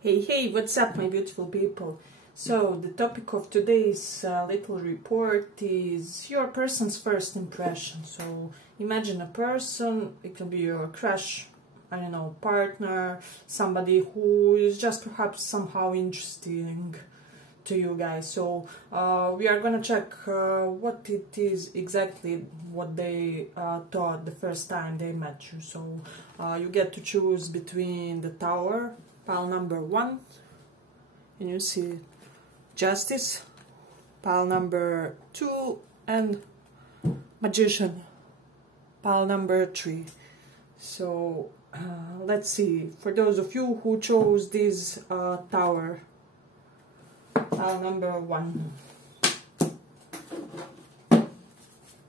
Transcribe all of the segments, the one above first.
Hey, what's up, my beautiful people? So, the topic of today's little report is your person's first impression. So, imagine a person, it can be your crush, I don't know, partner, somebody who is just perhaps somehow interesting to you guys. So, we are gonna check what it is exactly what they thought the first time they met you. So, you get to choose between the Tower, pile number 1, and you see Justice, pile number 2, and Magician, pile number 3. So let's see, for those of you who chose this Tower, pile number 1,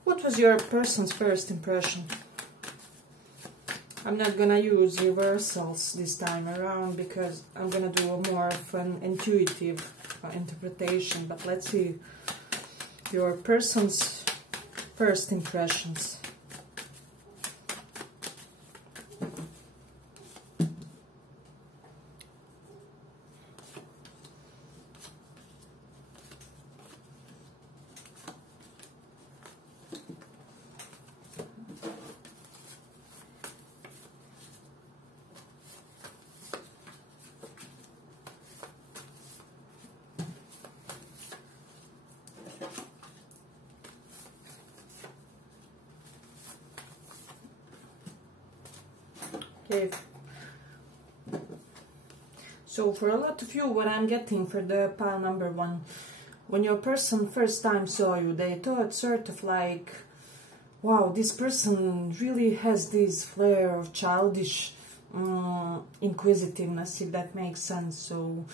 what was your person's first impression? I'm not gonna use reversals this time around because I'm gonna do more of an intuitive interpretation, but let's see your person's first impressions. Okay. So for a lot of you, what I'm getting for the pile number 1, when your person first time saw you, they thought sort of like, wow, this person really has this flair of childish inquisitiveness, if that makes sense. So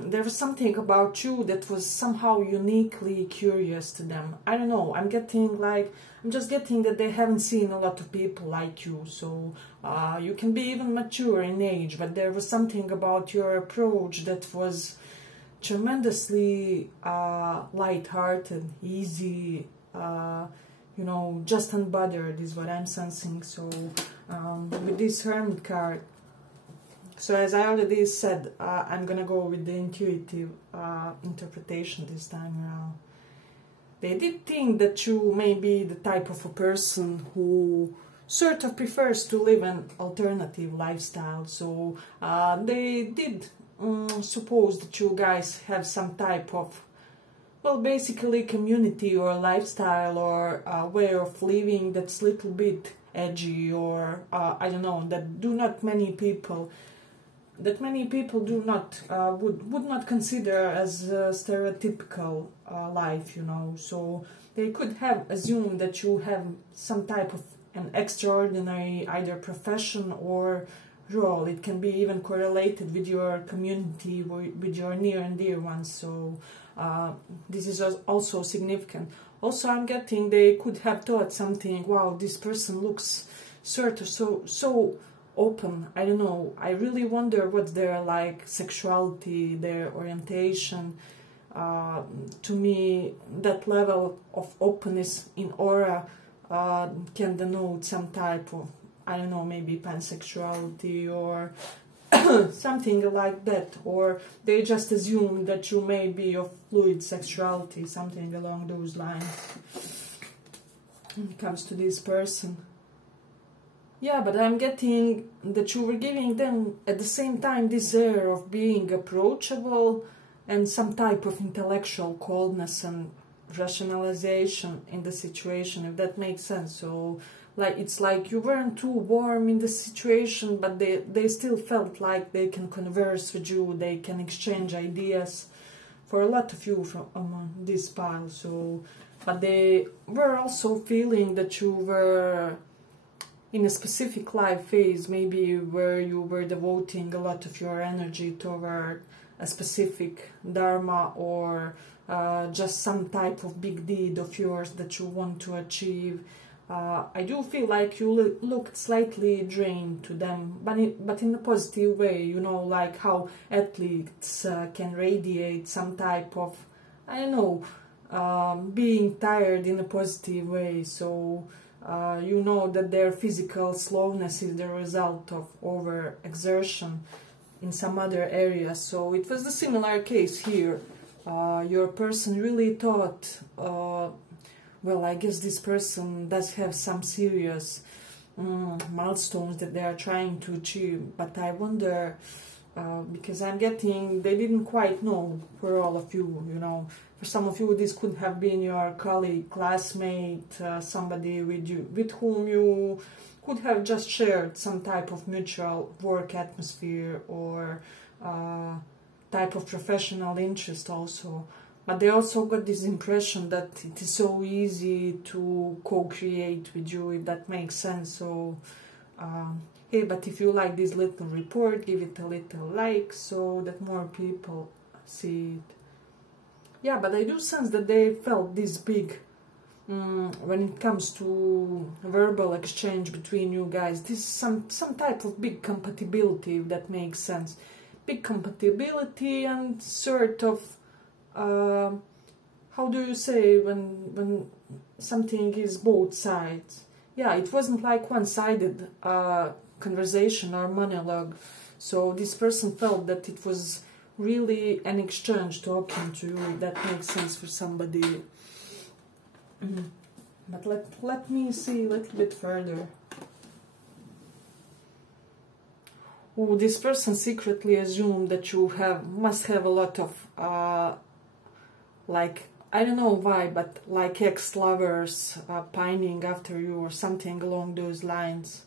there was something about you that was somehow uniquely curious to them. I don't know, I'm just getting that they haven't seen a lot of people like you. So you can be even mature in age, but there was something about your approach that was tremendously light-hearted, easy, you know, just unbothered is what I'm sensing. So with this Hermit card, so as I already said, I'm gonna go with the intuitive interpretation this time around. They did think that you may be the type of a person who sort of prefers to live an alternative lifestyle. So they did suppose that you guys have some type of, well, basically community or lifestyle or way of living that's a little bit edgy, or I don't know, that many people do not would not consider as a stereotypical life, you know. So they could have assumed that you have some type of an extraordinary either profession or role. It can be even correlated with your community, with your near and dear ones. So this is also significant. Also, I'm getting they could have thought something, wow, this person looks sort of so open. I don't know, I really wonder what's their like sexuality, their orientation. To me, that level of openness in aura can denote some type of, I don't know, maybe pansexuality or something like that, or they just assume that you may be of fluid sexuality, something along those lines when it comes to this person. Yeah, but I'm getting that you were giving them at the same time this air of being approachable and some type of intellectual coldness and rationalization in the situation, if that makes sense. So like it's like you weren't too warm in the situation, but they still felt like they can converse with you, they can exchange ideas for a lot of you from among this pile. So, but they were also feeling that you were in a specific life phase, maybe where you were devoting a lot of your energy toward a specific dharma or just some type of big deed of yours that you want to achieve. I do feel like you looked slightly drained to them, but in a positive way, you know, like how athletes can radiate some type of, I don't know, being tired in a positive way. So you know that their physical slowness is the result of overexertion. in some other area. So it was the similar case here. Your person really thought, well, I guess this person does have some serious milestones that they are trying to achieve, but I wonder, because I'm getting, they didn't quite know for all of you, you know. For some of you, this could have been your colleague, classmate, somebody with whom you could have just shared some type of mutual work atmosphere or type of professional interest also. But they also got this impression that it is so easy to co-create with you, if that makes sense. So, hey, but if you like this little report, give it a little like so that more people see it. Yeah, but I do sense that they felt this big, when it comes to verbal exchange between you guys. This is some type of big compatibility, if that makes sense. Big compatibility and sort of, how do you say when something is both sides? Yeah, it wasn't like one-sided conversation or monologue. So this person felt that it was really an exchange talking to you. That makes sense for somebody. But let me see a little bit further. Oh, this person secretly assumed that you must have a lot of like, I don't know why, but like ex-lovers pining after you or something along those lines.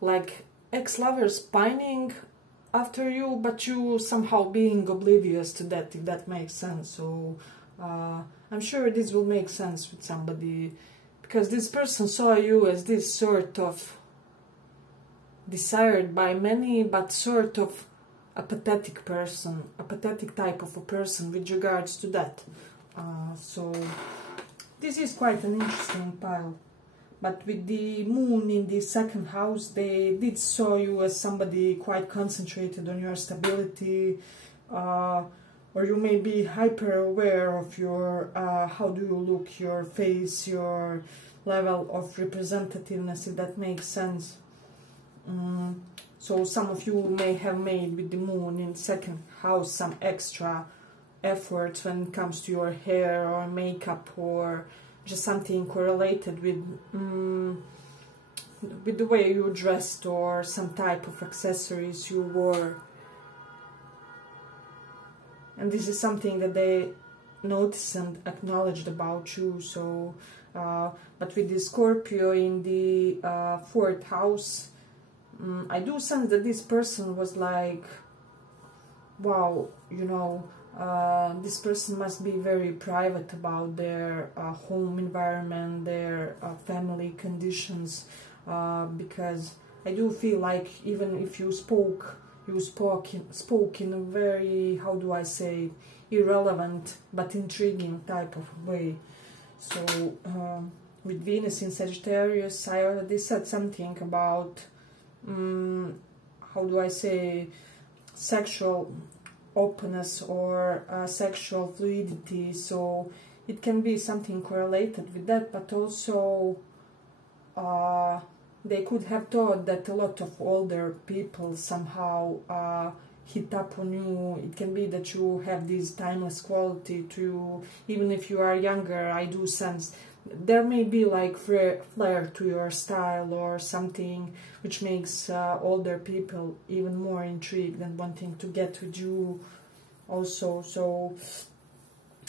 Like ex-lovers pining after you, but you somehow being oblivious to that, if that makes sense. So I'm sure this will make sense with somebody, because this person saw you as this sort of desired by many, but sort of a pathetic person, a pathetic type of a person with regards to that. So this is quite an interesting pile. But with the moon in the second house, they did saw you as somebody quite concentrated on your stability, or you may be hyper aware of your, how do you look, your face, your level of representativeness, if that makes sense. So some of you may have made with the moon in second house some extra efforts when it comes to your hair or makeup, or just something correlated with the way you dressed or some type of accessories you wore. And this is something that they noticed and acknowledged about you. So, but with the Scorpio in the fourth house, I do sense that this person was like, wow, you know, this person must be very private about their home environment, their family conditions, because I do feel like even if you spoke in a very, how do I say, irrelevant but intriguing type of way. So with Venus in Sagittarius, I already said something about, how do I say, sexual openness or sexual fluidity. So it can be something correlated with that, but also they could have thought that a lot of older people somehow hit up on you. It can be that you have this timeless quality to you, even if you are younger. I do sense there may be like flair to your style or something which makes older people even more intrigued and wanting to get with you also. So,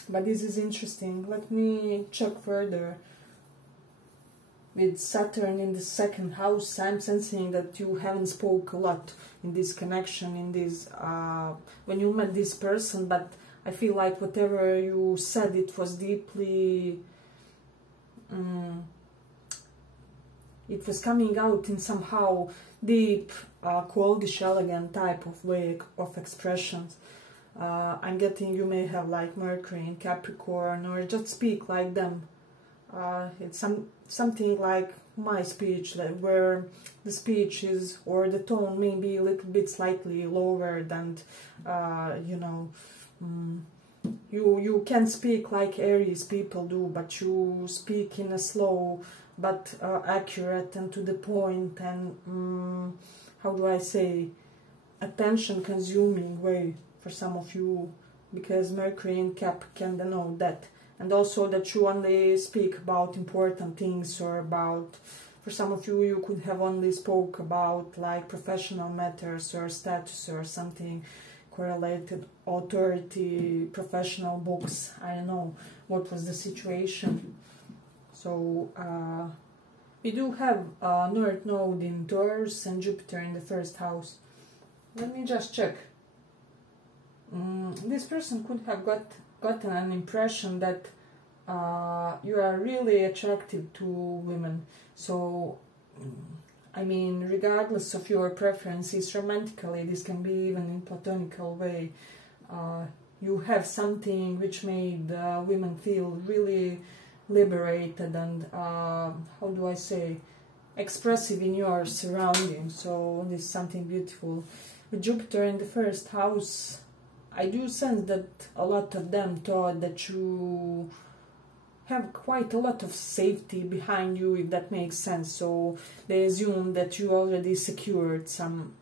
but this is interesting. Let me check further. With Saturn in the second house, I'm sensing that you haven't spoke a lot in this connection, in this when you met this person, but I feel like whatever you said, it was deeply it was coming out in somehow deep, coldish, elegant type of way of expressions. I'm getting you may have like Mercury in Capricorn, or just speak like them. It's something like my speech, like where the speech is, or the tone may be a little bit slightly lower than, you know, you can speak like Aries people do, but you speak in a slow but accurate and to the point, and how do I say, attention consuming way for some of you, because Mercury in Cap can denote that. And also that you only speak about important things, or about, for some of you, you could have only spoke about like professional matters or status or something correlated, authority, professional books. I don't know what was the situation. So we do have North Node in Taurus and Jupiter in the first house. Let me just check. This person could have gotten an impression that you are really attractive to women. So, I mean, regardless of your preferences romantically, this can be even in platonical way. You have something which made women feel really liberated and, how do I say, expressive in your surroundings. So this is something beautiful. With Jupiter in the first house, I do sense that a lot of them thought that you have quite a lot of safety behind you, if that makes sense. So they assume that you already secured some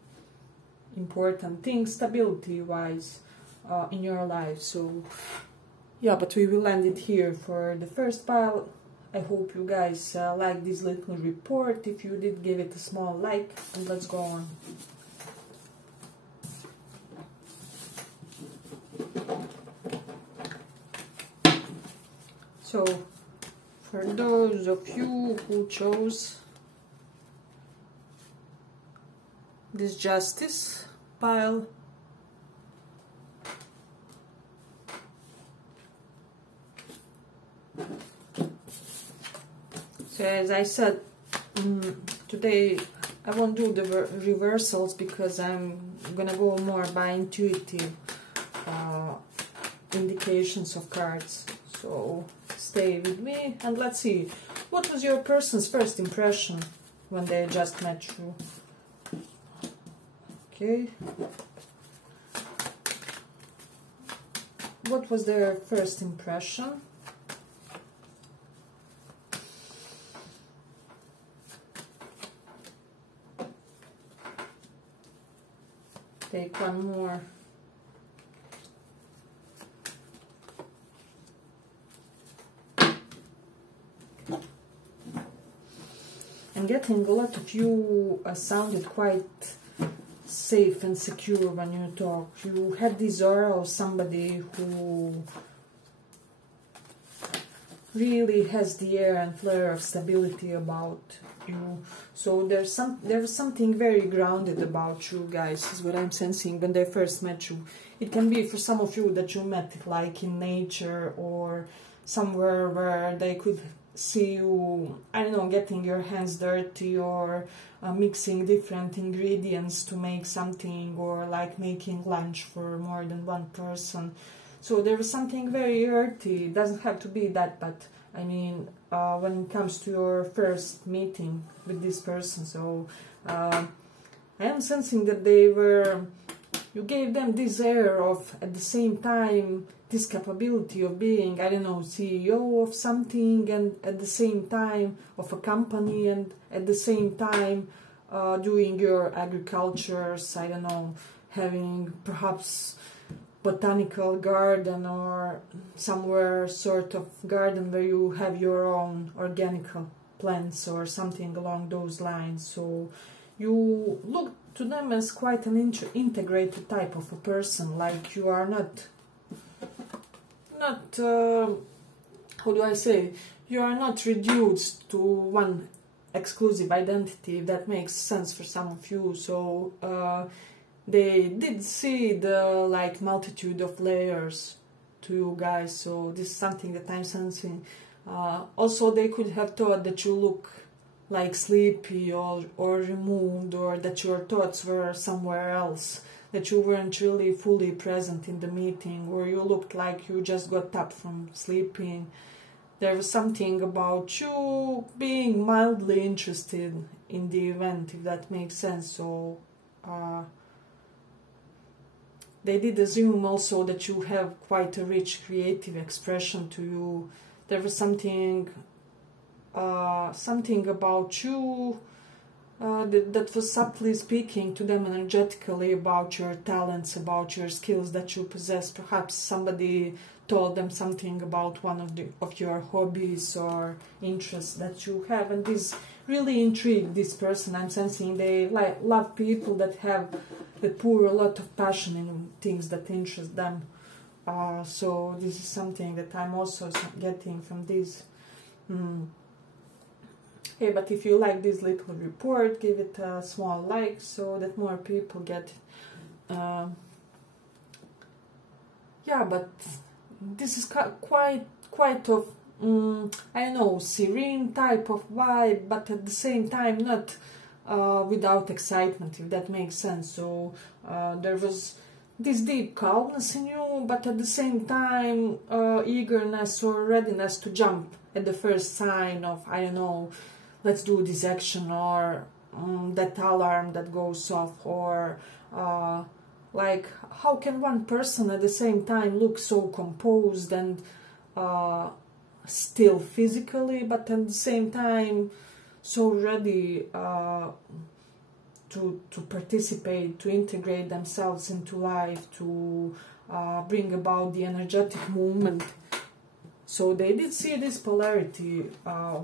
important things stability-wise in your life. So yeah, but we will end it here for the first pile. I hope you guys like this little report. If you did, give it a small like, and let's go on. So, for those of you who chose this Justice pile, so as I said, today I won't do the reversals because I'm gonna go more by intuitive indications of cards. So stay with me and let's see, what was your person's first impression when they just met you? Okay. What was their first impression? Take one more. I'm getting a lot of you sounded quite safe and secure when you talk. You had this aura of somebody who really has the air and flair of stability about you. So there was something very grounded about you guys, is what I'm sensing when they first met you. It can be for some of you that you met like in nature or somewhere where they could see you, I don't know, getting your hands dirty or mixing different ingredients to make something, or like making lunch for more than one person. So there was something very earthy. It doesn't have to be that, but I mean, when it comes to your first meeting with this person, so I am sensing that you gave them this air of, at the same time, this capability of being, I don't know, CEO of something, and at the same time of a company, and at the same time doing your agricultures, I don't know, having perhaps botanical garden or somewhere sort of garden where you have your own organic plants or something along those lines. So you look to them as quite an integrated type of a person, like you are not how do I say, you are not reduced to one exclusive identity, if that makes sense for some of you. So they did see the like multitude of layers to you guys, so this is something that I'm sensing. Also, they could have thought that you look like sleepy or removed, or that your thoughts were somewhere else, that you weren't really fully present in the meeting, or you looked like you just got up from sleeping. There was something about you being mildly interested in the event, if that makes sense. So they did assume also that you have quite a rich creative expression to you. There was something about you that was subtly speaking to them energetically about your talents, about your skills that you possess. Perhaps somebody told them something about one of your hobbies or interests that you have, and this really intrigued this person. I'm sensing they love people that pour a lot of passion in things that interest them. So this is something that I'm also getting from this. Hey, but if you like this little report, give it a small like so that more people get it. Yeah, but this is quite of I don't know, serene type of vibe, but at the same time not without excitement, if that makes sense. So there was this deep calmness in you, but at the same time eagerness or readiness to jump at the first sign of, I don't know, let's do this action, or that alarm that goes off, or like, how can one person at the same time look so composed and still physically, but at the same time so ready to participate, to integrate themselves into life, to bring about the energetic movement. So they did see this polarity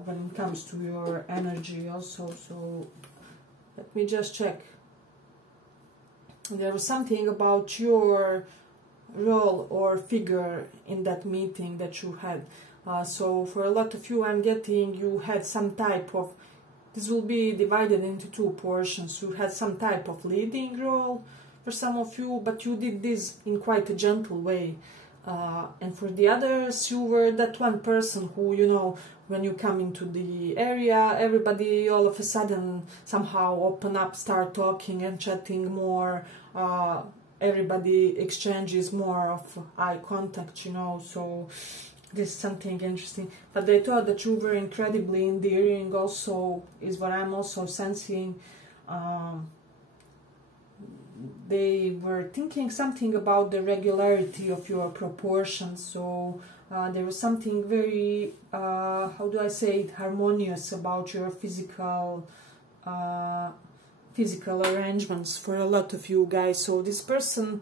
when it comes to your energy also. So let me just check. There was something about your role or figure in that meeting that you had. So for a lot of you, I'm getting you had some type of, this will be divided into two portions. You had some type of leading role for some of you, but you did this in quite a gentle way. And for the others, you were that one person who, you know, when you come into the area, everybody all of a sudden somehow open up, start talking and chatting more. Everybody exchanges more of eye contact, you know, so this is something interesting. But they thought that you were incredibly endearing also, is what I'm also sensing. They were thinking something about the regularity of your proportions, so there was something very, how do I say it, harmonious about your physical arrangements for a lot of you guys. So this person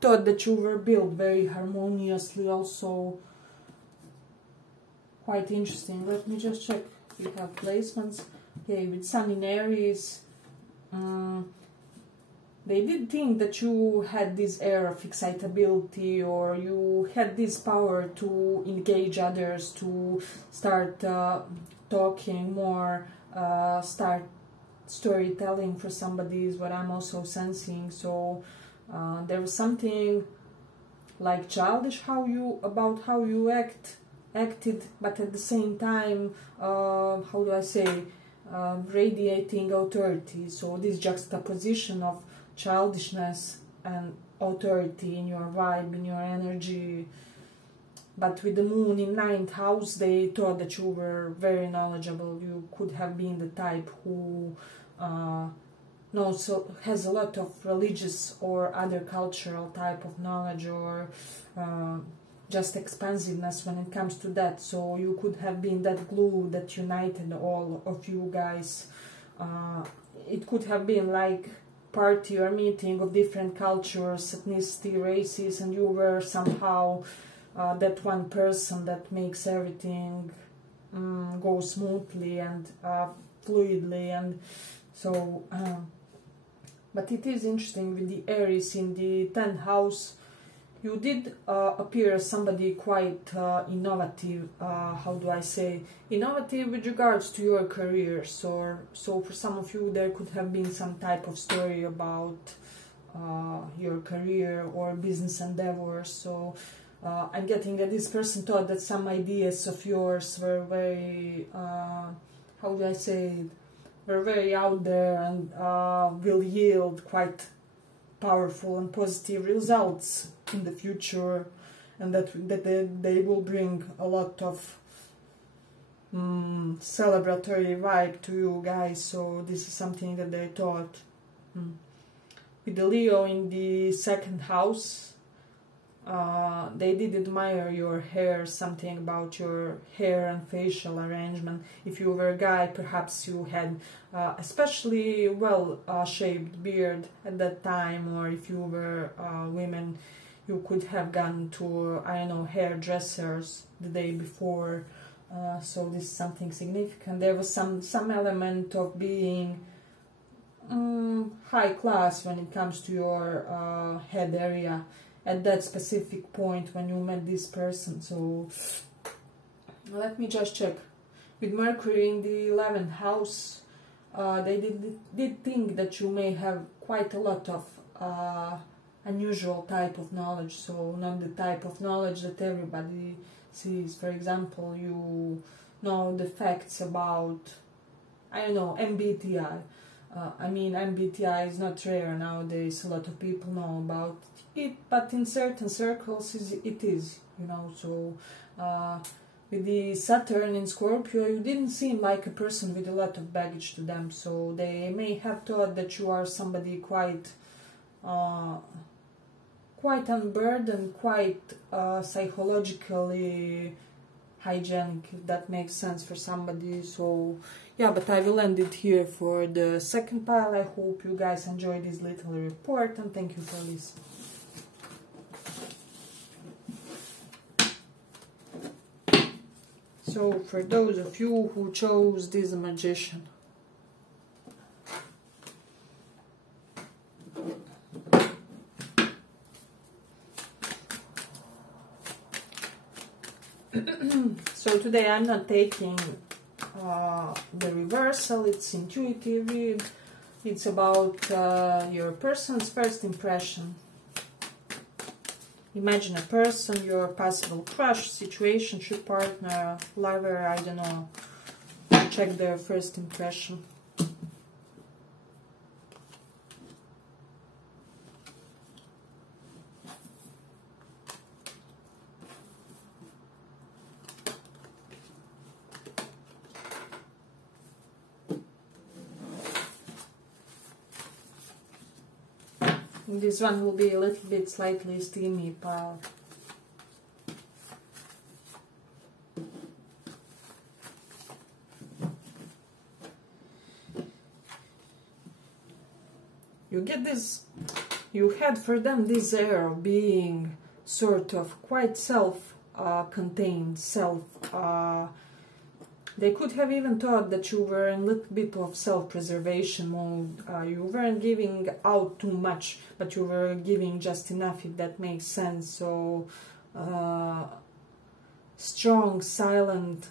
thought that you were built very harmoniously also. Quite interesting. Let me just check if you have placements. Okay, with Sun in Aries. They did think that you had this air of excitability, or you had this power to engage others, to start talking more, start storytelling for somebody, is what I'm also sensing. So there was something like childish about how you acted, but at the same time, how do I say, radiating authority. So this juxtaposition of childishness and authority in your vibe, in your energy. But with the moon in 9th house, they thought that you were very knowledgeable. You could have been the type who has a lot of religious or other cultural type of knowledge, or just expansiveness when it comes to that. So you could have been that glue that united all of you guys. It could have been like party or meeting of different cultures, ethnicity, races, and you were somehow that one person that makes everything go smoothly and fluidly. And so but it is interesting with the Aries in the 10th house. You did appear as somebody quite innovative, how do I say, innovative with regards to your careers. So for some of you, there could have been some type of story about your career or business endeavors. So I'm getting that this person thought that some ideas of yours were very, how do I say it, were very out there and will yield quite powerful and positive results in the future, and that they will bring a lot of celebratory vibe to you guys. So this is something that they thought. With the Leo in the 2nd house, They did admire your hair, something about your hair and facial arrangement. If you were a guy, perhaps you had especially well shaped beard at that time, or if you were women, you could have gone to, I don't know, hairdressers the day before. So this is something significant. There was some element of being high class when it comes to your head area at that specific point when you met this person. So let me just check. With Mercury in the 11th house, they did think that you may have quite a lot of unusual type of knowledge, so not the type of knowledge that everybody sees. For example, you know the facts about, I don't know, MBTI. I mean, MBTI is not rare nowadays. A lot of people know about it, but in certain circles it is, you know. So with the Saturn in Scorpio, you didn't seem like a person with a lot of baggage to them. So they may have thought that you are somebody quite unburdened, quite psychologically hygienic, if that makes sense for somebody. So yeah, but I will end it here for the second pile. I hope you guys enjoyed this little report, and thank you for listening. So for those of you who chose this magician, so today I'm not taking the reversal, it's intuitive, it's about your person's first impression. Imagine a person, your possible crush, situationship partner, lover, I don't know. Check their first impression. This one will be a little bit slightly steamy pile. You get this, you had for them this air of being sort of quite self-contained, they could have even thought that you were in a little bit of self-preservation mode. You weren't giving out too much, but you were giving just enough, if that makes sense. So, strong, silent,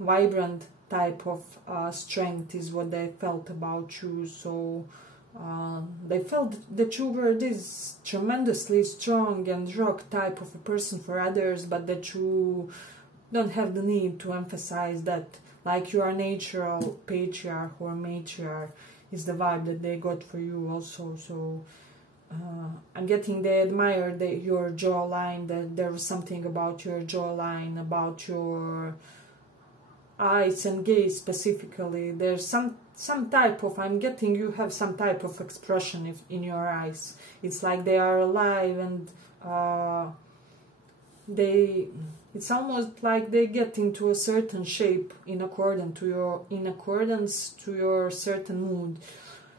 vibrant type of strength is what they felt about you. So, they felt that you were this tremendously strong and rock type of a person for others, but that you don't have the need to emphasize that, like you are natural patriarch or matriarch, is the vibe that they got for you also. So I'm getting they admired your jawline, that there was something about your jawline, about your eyes and gaze specifically. There's some type of, I'm getting you have some type of expression in your eyes. It's like they are alive, and it's almost like they get into a certain shape in accordance to your certain mood.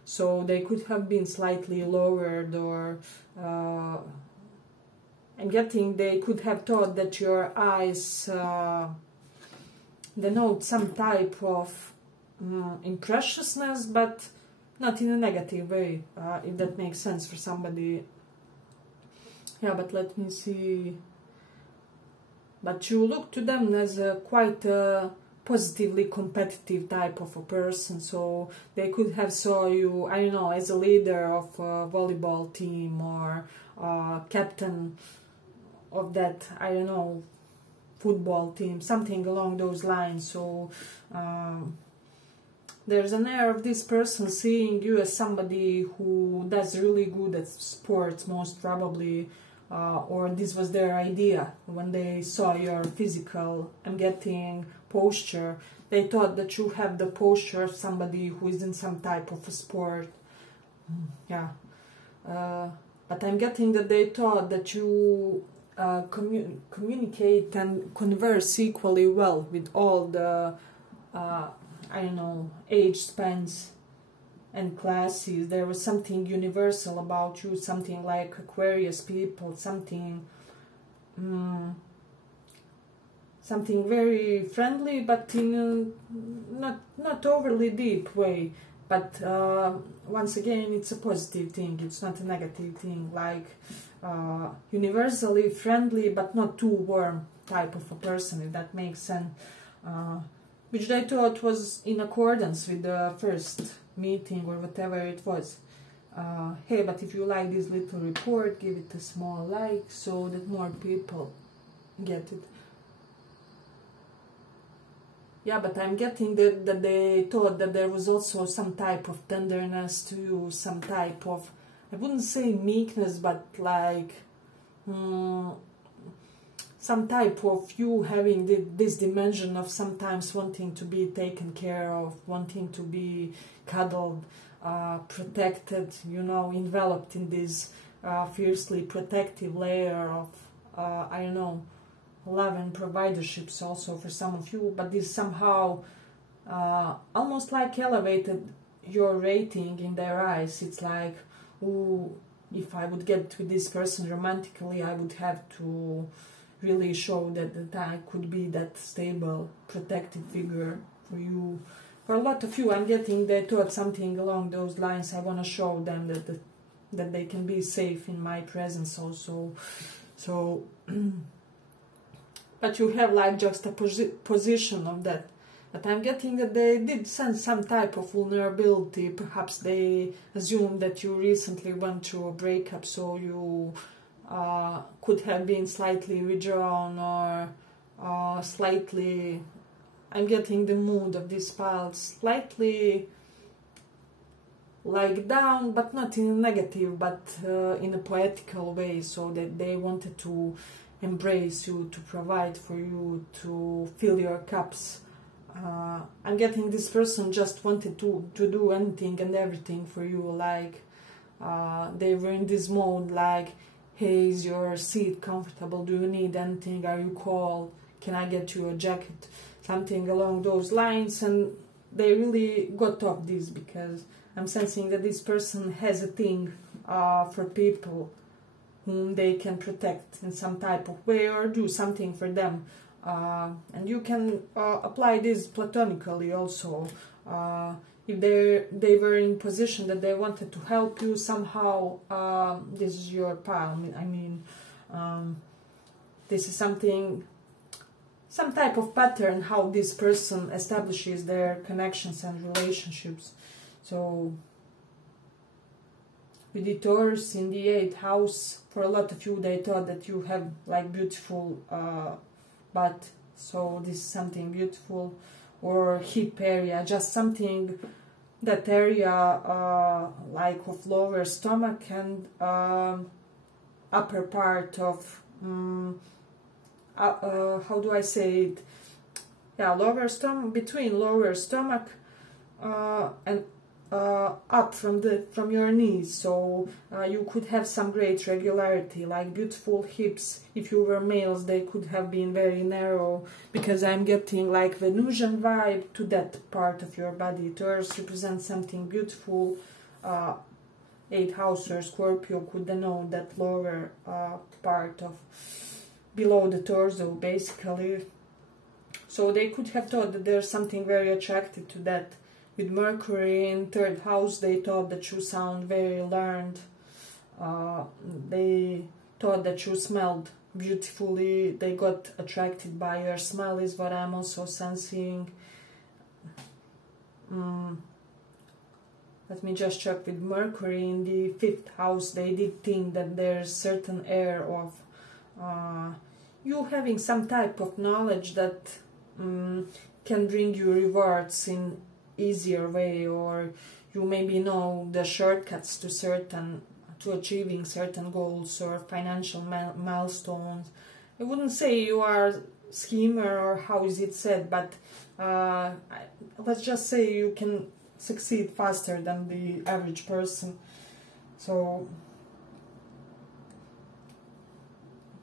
So they could have been slightly lowered, or I'm getting they could have thought that your eyes denote some type of impressiousness, but not in a negative way, if that makes sense for somebody. Yeah, but let me see. But you look to them as a quite positively competitive type of a person, so they could have saw you, I don't know, as a leader of a volleyball team, or captain of that, I don't know, football team, something along those lines. So there's an air of this person seeing you as somebody who does really good at sports, most probably. Or this was their idea when they saw your physical, I'm getting posture. They thought that you have the posture of somebody who is in some type of a sport. Yeah. but I'm getting that they thought that you communicate and converse equally well with all the I don't know, age spans and classes. There was something universal about you, something like Aquarius people, something something very friendly, but in a not overly deep way. But once again, it's a positive thing, it's not a negative thing, like universally friendly but not too warm type of a person, if that makes sense, which they thought was in accordance with the first meeting or whatever it was. Hey, but if you like this little report, give it a small like so that more people get it. Yeah, but I'm getting that they thought that there was also some type of tenderness to you, some type of, I wouldn't say meekness, but like some type of you having this dimension of sometimes wanting to be taken care of, wanting to be cuddled, protected, you know, enveloped in this fiercely protective layer of, I don't know, love and providerships also for some of you, but this somehow almost like elevated your rating in their eyes. It's like, ooh, if I would get with this person romantically, I would have to really show that I could be that stable, protective figure for you. For a lot of you, I'm getting they thought something along those lines. I want to show them that they can be safe in my presence also. So but you have like juxtaposition of that. But I'm getting that they did sense some type of vulnerability. Perhaps they assumed that you recently went through a breakup, so you could have been slightly withdrawn or slightly, I'm getting the mood of this pile, slightly like down, but not in a negative, but in a poetical way, so that they wanted to embrace you, to provide for you, to fill your cups. I'm getting this person just wanted to do anything and everything for you, like they were in this mode like, hey, is your seat comfortable, do you need anything, are you cold, can I get you a jacket, something along those lines. And they really got off this because I'm sensing that this person has a thing for people whom they can protect in some type of way or do something for them. And you can apply this platonically also. If they were in position that they wanted to help you somehow, this is your pile. I mean, this is something, some type of pattern how this person establishes their connections and relationships. So with the Taurus in the 8th house, for a lot of you, they thought that you have like beautiful butt, so this is something beautiful, or hip area, just something, that area like of lower stomach and upper part of, how do I say it, yeah, lower stomach, between lower stomach and up from your knees, so you could have some great regularity, like beautiful hips. If you were males, they could have been very narrow, because I'm getting like Venusian vibe to that part of your body. Taurus represents something beautiful. 8th house or Scorpio could denote that lower part of below the torso, basically. So they could have thought that there's something very attractive to that. With Mercury in 3rd house, they thought that you sound very learned. They thought that you smelled beautifully. They got attracted by your smell, is what I'm also sensing. Let me just check with Mercury in the 5th house. They did think that there's certain air of you having some type of knowledge that can bring you rewards in easier way, or you maybe know the shortcuts to achieving certain goals or financial milestones. I wouldn't say you are schemer or how is it said, but let's just say you can succeed faster than the average person. So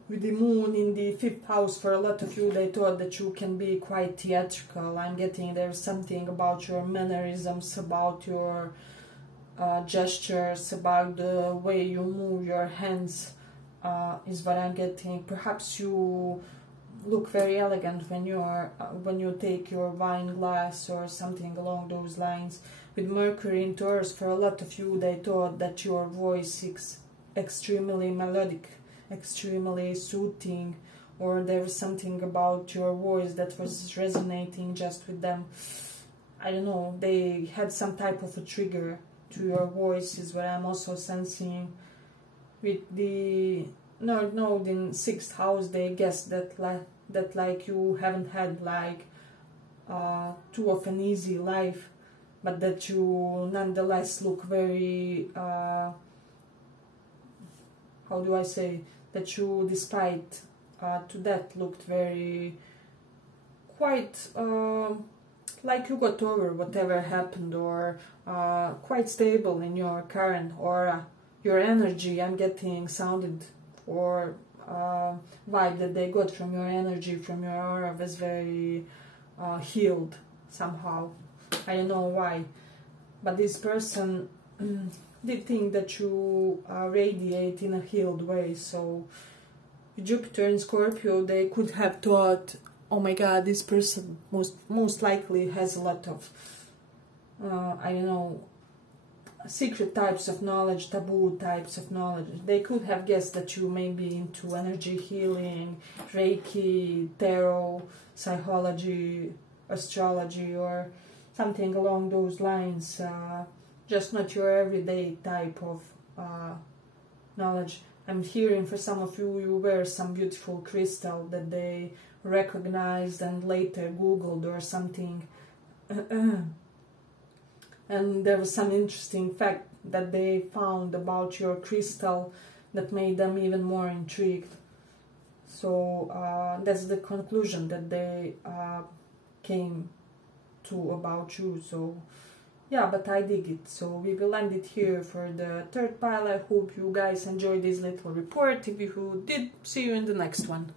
with the moon in the 5th house, for a lot of you, they thought that you can be quite theatrical. I'm getting there's something about your mannerisms, about your gestures, about the way you move your hands, is what I'm getting. Perhaps you look very elegant when you take your wine glass or something along those lines. With Mercury in Taurus, for a lot of you, they thought that your voice is extremely melodic, extremely soothing, or there was something about your voice that was resonating just with them. I don't know, they had some type of a trigger to your voice, is what I'm also sensing. With the North Node in 6th house, they guess that like you haven't had like too of an easy life, but that you nonetheless look very how do I say, that you, despite to that, looked very quite like you got over whatever happened, or quite stable in your current aura. Your energy, I'm getting, sounded, or vibe that they got from your energy, from your aura, was very healed somehow. I don't know why, but this person did think that you radiate in a healed way. So Jupiter in Scorpio, they could have thought, oh my god, this person most likely has a lot of I don't know, secret types of knowledge, taboo types of knowledge. They could have guessed that you may be into energy healing, Reiki, tarot, psychology, astrology, or something along those lines. Just not your everyday type of knowledge. I'm hearing for some of you, you wear some beautiful crystal that they recognized and later Googled or something. And there was some interesting fact that they found about your crystal that made them even more intrigued. So that's the conclusion that they came to about you. So yeah, but I dig it. So we will end it here for the 3rd pile. I hope you guys enjoyed this little report. If you did, see you in the next one.